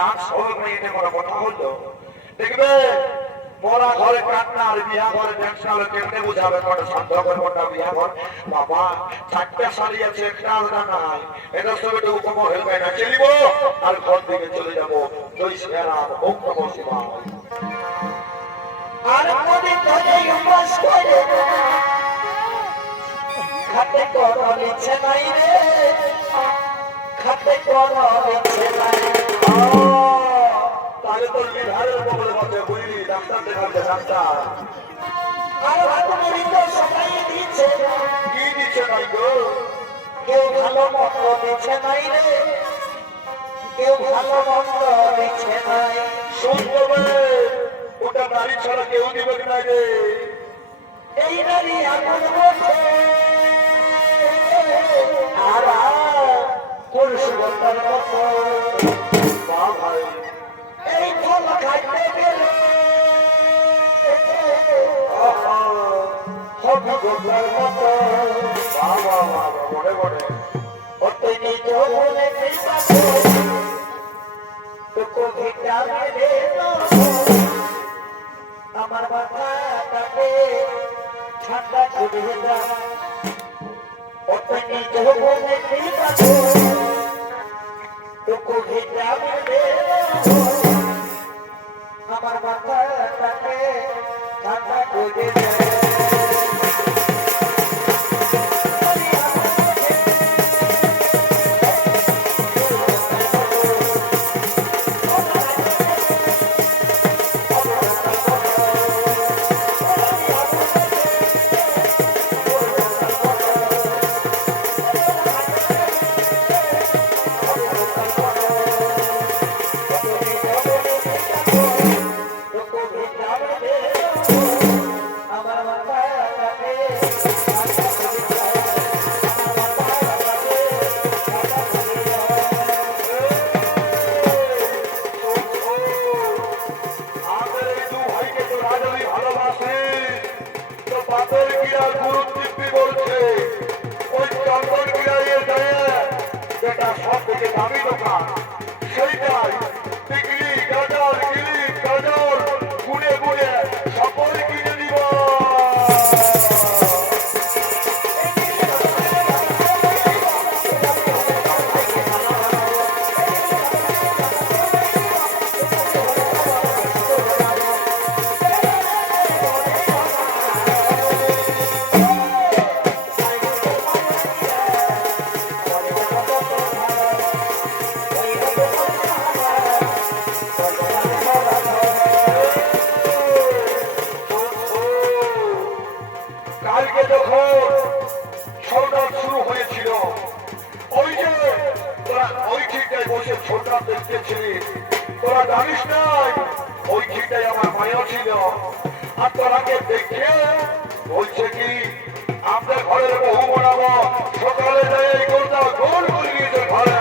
Dance হবে না, এটা কোনো কথা হলো? দেখবে মোরা ঘরে কান্না আর বিয়া ঘরে ড্যান্স হলে কেমনে বুঝাবে? কোনটা সন্দেহ করে কোনটা বিয়া ঘর? বাবা চারটে শাড়ি আছে, একটা আলাদা নাই, এটা সব একটু উপমা হয়ে যায় না, চলিব আর ঘর দিকে চলে যাবো। জয় শ্রীরাম, ওম নমঃ শিবায়। আর কোনে কোনে উপাস করে খাতে কোনো ইচ্ছে নাই রে, খাতে কোনো ইচ্ছে নাই। তাহলে তোর বিহারের বগলে বসে বুঝলি, ডাক্তার দেখাচ্ছে ডাক্তার। আর হাতুড়ি তো সবাই দিচ্ছে, কি দিচ্ছে নাই গো? কেউ ভালো মন্দ দিচ্ছে নাই রে, কেউ ভালো মন্দ দিচ্ছে নাই। শুনবে ওটা নারী ছাড়া কেউ দিবে না রে। এই নারী আগুন বলছে আর পুরুষ বন্ধর মতো মা ভাই এই ফল খাইতে গেলে হবি গোবর মতো বাবা বাবা মনে মনে অতই নিজ বলে কৃপা তোকে ভিটামে দে আমার মাথাটাকে ঠান্ডা করে দাও। অতই নিজ বলে কৃপা তোকে ভিটামে দে আমার মাথাটাকে ঠান্ডা করে দাও। সব থেকে দামি দোকান সেইটাই টিকলি গাজর গিলি গাজর গুনে গুনে সকল কিনে দিব। কালকে যখন সৌদার শুরু হয়েছিল, ওই যে তোরা ওই ঠিকটাই বসে সৌদার দেখতেছিলি, তোরা জানিস নাই ওই ঠিকটাই আমার মায়া ছিল। আর তোরাকে দেখে বলছে কি আমরা ঘরের বহু বানাবো, সকালে যাই এই গোলটা গোল করে নিয়েছে ঘরে।